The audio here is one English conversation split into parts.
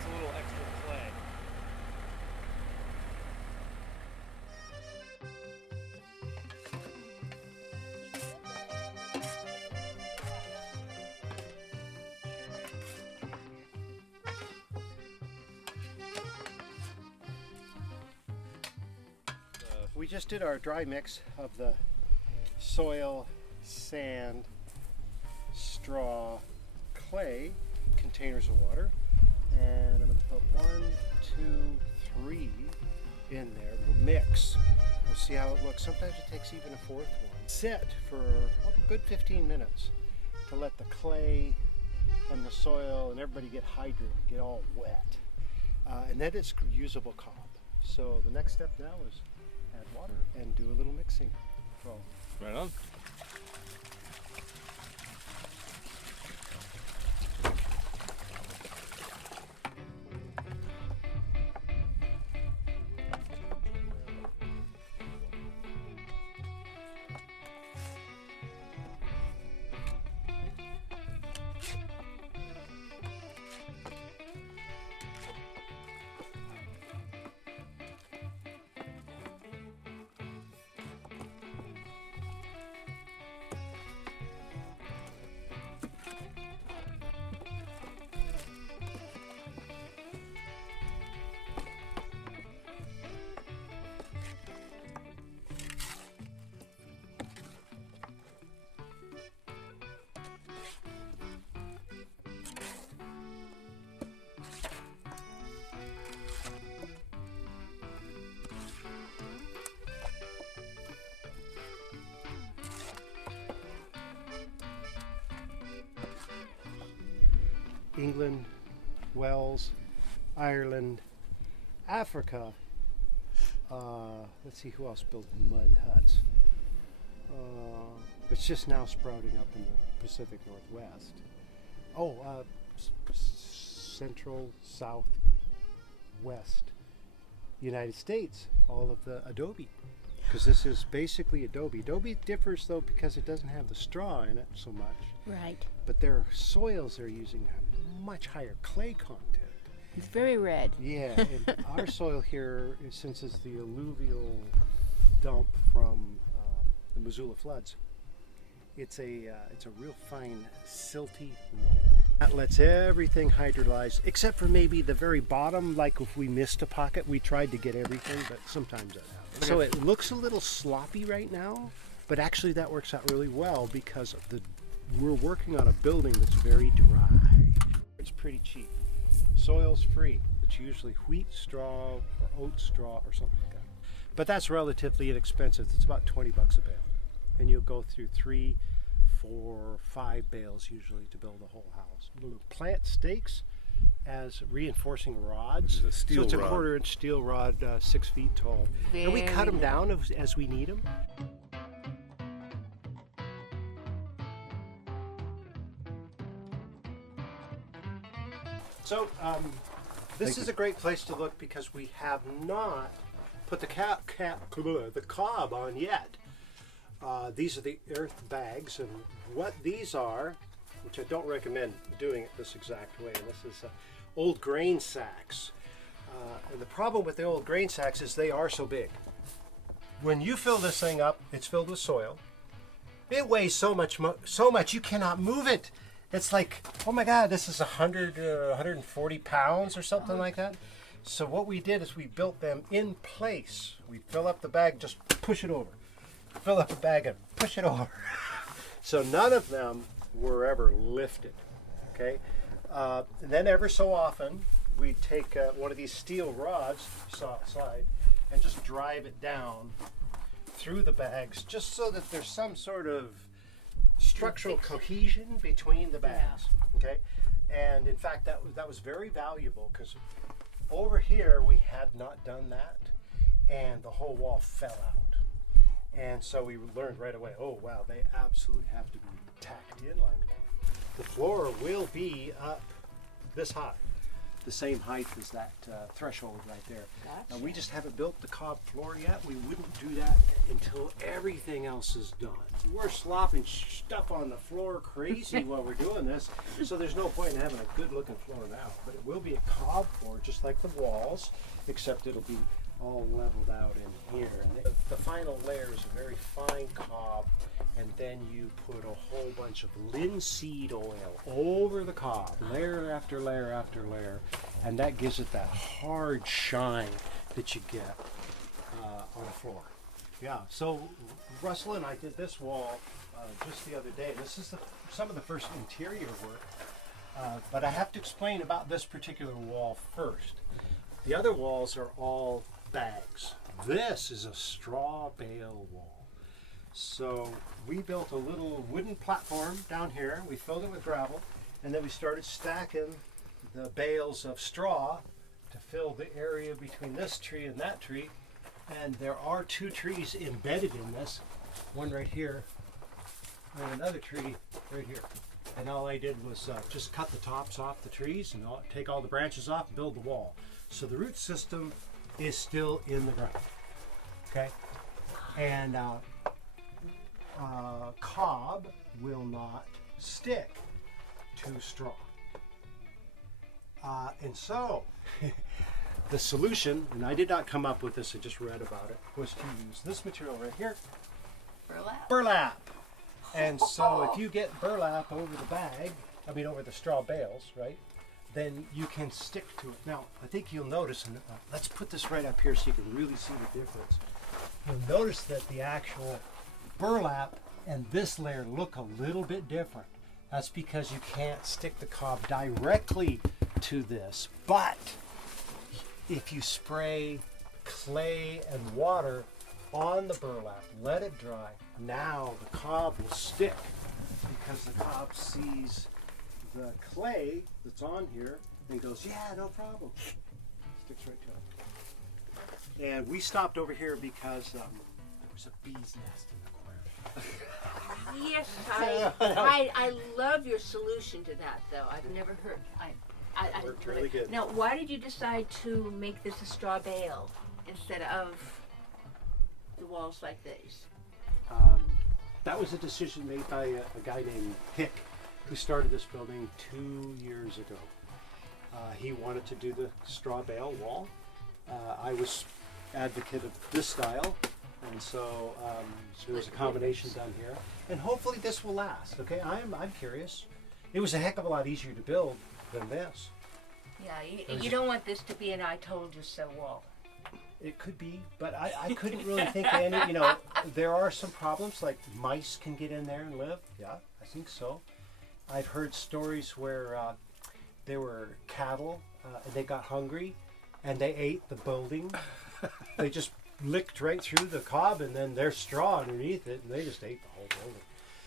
that's a little extra clay. We just did our dry mix of the soil, sand, straw, clay, containers of water, and I'm going to put 1, 2, 3 in there. We'll mix. We'll see how it looks. Sometimes it takes even a fourth one. Set for a good 15 minutes to let the clay and the soil and everybody get hydrated, get all wet. And then it's usable cob. So the next step now is add water and do a little mixing. So, Right on. England, Wales, Ireland, Africa. Let's see who else built mud huts. It's just now sprouting up in the Pacific Northwest. Central, South, West, United States, all of the adobe. Because this is basically adobe. Adobe differs though because it doesn't have the straw in it so much. Right. But their soils they're using have much higher clay content. It's very red. Yeah, and our soil here, since it's the alluvial dump from the Missoula floods, it's a real fine silty loam. That lets everything hydrolyze, except for maybe the very bottom. Like if we missed a pocket, we tried to get everything, but sometimes that happens. So it looks a little sloppy right now, but actually that works out really well because we're working on a building that's very dry. It's pretty cheap. Soil's free. It's usually wheat straw or oat straw or something like that. But that's relatively inexpensive. It's about 20 bucks a bale. And you'll go through 3, 4, 5 bales usually to build a whole house. We'll plant stakes as reinforcing rods. Which is a steel so it's a rod. 1/4 inch steel rod, 6 feet tall. And we cut them down as we need them. So this is a great place to look because we have not put the cob on yet. These are the earth bags, and what these are, which I don't recommend doing it this exact way, and this is old grain sacks. And the problem with the old grain sacks is they are so big. When you fill this thing up, it's filled with soil. It weighs so much you cannot move it. It's like, oh my God, this is 100, 140 pounds or something like that. So what we did is we built them in place. We fill up the bag, just push it over. Fill up the bag and push it over. So none of them were ever lifted, okay? And then ever so often, we take one of these steel rods, slide, and just drive it down through the bags, just so that there's some sort of structural cohesion between the bags, okay? And in fact, that was very valuable because over here we had not done that, and the whole wall fell out. And so we learned right away, oh wow, they absolutely have to be tacked in like that. The floor will be up this high. the same height as that threshold right there. Gotcha. We just haven't built the cob floor yet. We wouldn't do that until everything else is done. We're slopping stuff on the floor crazy while we're doing this, so there's no point in having a good looking floor now. But it will be a cob floor, just like the walls, except it'll be all leveled out in here. And the final layer is a very fine cob, and then you put a whole bunch of linseed oil over the cob, layer after layer after layer, and that gives it that hard shine that you get on a floor. Yeah, so Russell and I did this wall just the other day. This is some of the first interior work, but I have to explain about this particular wall first. The other walls are all bags. This is a straw bale wall. So we built a little wooden platform down here. We filled it with gravel, and then we started stacking the bales of straw to fill the area between this tree and that tree. And there are two trees embedded in this, one right here and another tree right here. And all I did was just cut the tops off the trees and take all the branches off and build the wall. So the root system is still in the ground, okay? And cob will not stick to straw. And so the solution, and I did not come up with this, I just read about it, was to use this material right here. Burlap. Burlap. And so if you get burlap over the bag, over the straw bales, right, then you can stick to it. Now, I think you'll notice, and let's put this right up here so you can really see the difference. You'll notice that the actual burlap and this layer look a little bit different. That's because you can't stick the cob directly to this, but if you spray clay and water on the burlap, let it dry, now the cob will stick because the cob sees the clay that's on here and goes, yeah, no problem. Sticks right to it. And we stopped over here because there was a bee's nest in the corner. Yes, I love your solution to that, though. I've never heard. I Worked really good. Now, why did you decide to make this a straw bale instead of the walls like these? That was a decision made by a guy named Hick, who started this building 2 years ago. He wanted to do the straw bale wall. I was advocate of this style, and so there was a combination done here. And hopefully this will last. Okay, I'm curious. It was a heck of a lot easier to build than this. Yeah, you don't want this to be an "I told you so" wall. It could be, but I couldn't really think of any. There are some problems, like mice can get in there and live. Yeah, I think so. I've heard stories where there were cattle and they got hungry and they ate the building. They just licked right through the cob, and then there's straw underneath it, and they just ate the whole building.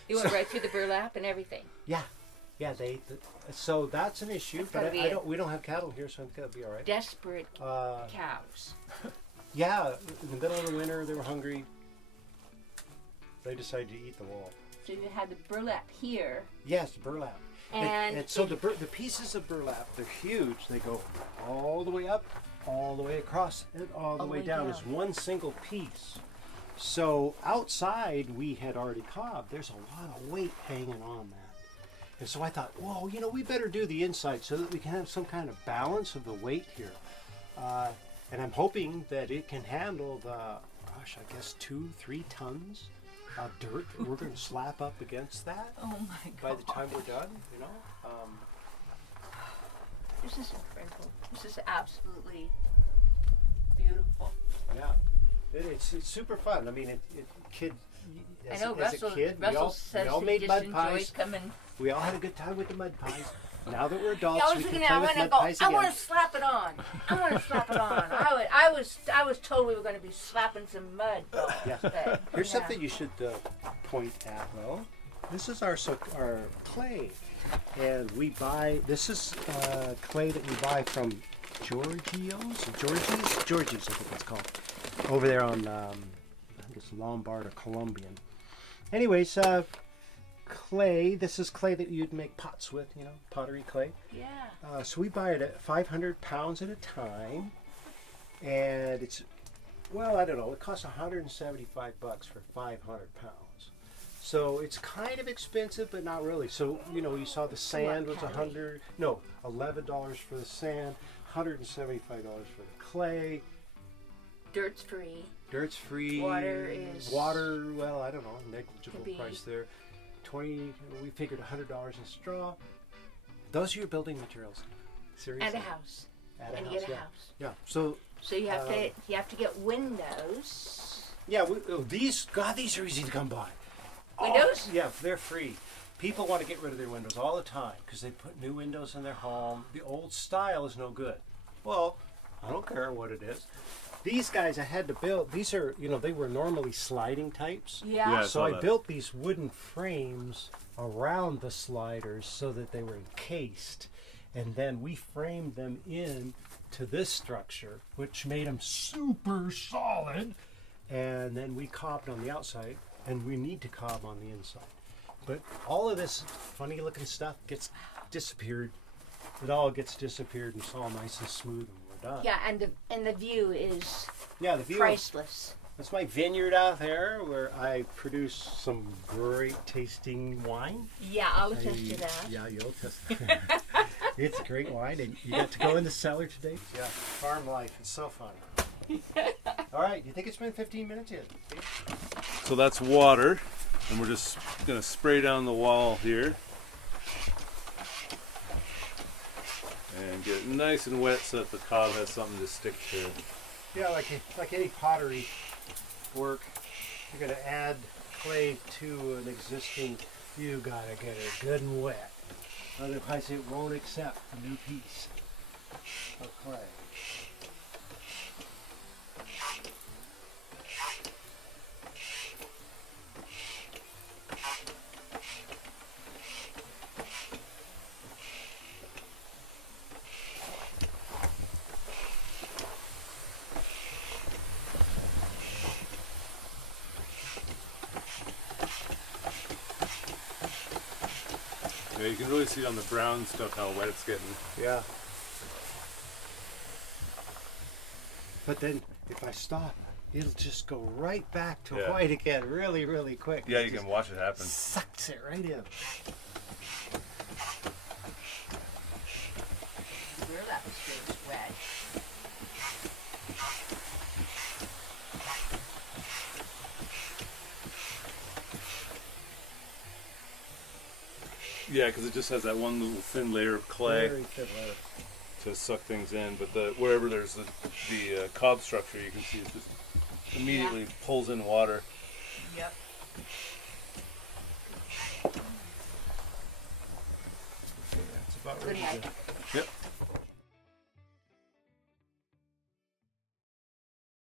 You went right through the burlap and everything. Yeah, they ate the. So that's an issue, but we don't have cattle here, so I think that'll be all right. Desperate cows. Yeah, in the middle of the winter, they were hungry. They decided to eat the wall. So you had the burlap here. Yes, burlap. And so the pieces of burlap, they're huge. They go all the way up, all the way across, and all the way down as one single piece. So outside, we had already cobbed. There's a lot of weight hanging on that. And so I thought, whoa, we better do the inside so that we can have some kind of balance of the weight here. And I'm hoping that it can handle the, I guess 2-3 tons of dirt that we're going to slap up against that. Oh my God. By the time we're done, This is incredible. This is absolutely beautiful. Yeah, it's super fun. As Russell, a kid, Russell we says all he made just mud enjoys pies. coming. We all had a good time with the mud pies. Now that we're adults, I was we can thinking, play I with want to mud go. pies I again. want to slap it on. I want to slap it on. I was told we were going to be slapping some mud balls. Yeah. But, Here's something you should point at, though. This is our clay, and this is clay that we buy from Georgie's, I think it's called, over there on I think it's Lombard or Colombian. Anyways, clay. This is clay that you'd make pots with, you know, pottery clay. Yeah. So we buy it at 500 pounds at a time, and it's, well, I don't know, it costs 175 bucks for 500 pounds. So it's kind of expensive, but not really. So, you know, you saw the sand was $11 for the sand, $175 for the clay. Dirt's free. Dirt's free. Water, well, I don't know, negligible price there. We figured $100 in straw. Those are your building materials. Seriously. And a house. And you get a yeah. house. Yeah. So you have to get windows. yeah, these are easy to come by. Windows? Yeah, they're free. People want to get rid of their windows all the time because they put new windows in their home. The old style is no good. Well, I don't care what it is. These guys I had to build, these are, you know, they were normally sliding types. Yeah. So I built these wooden frames around the sliders so that they were encased. And then we framed them in to this structure, which made them super solid. And then we cobbed on the outside, and we need to cobb on the inside. But all of this funny looking stuff gets disappeared. It all gets disappeared and it's all nice and smooth and we're done. Yeah, and the view is Yeah, the view. priceless. That's my vineyard out there where I produce some great tasting wine. Yeah, I'll attest to that. Yeah, you'll attest. It's great wine, and you got to go in the cellar today. Yeah, farm life. It's so fun. All right, you think it's been 15 minutes yet? So that's water, and we're just gonna spray down the wall here and get it nice and wet so that the cob has something to stick to. Yeah, like any pottery work, you're gonna add clay to an existing. You gotta get it good and wet, otherwise it won't accept a new piece of clay. Yeah, you can really see on the brown stuff how wet it's getting. Yeah. But then if I stop, it'll just go right back to white again really, really quick. Yeah, It you just can watch it happen. sucks it right in. Well, that was good. Wet. Yeah, because it just has that one little thin layer of clay Very thin layer. to suck things in. But wherever there's the cob structure, you can see it just immediately pulls in water. Yep. Okay, that's about Good ready night. to Yep.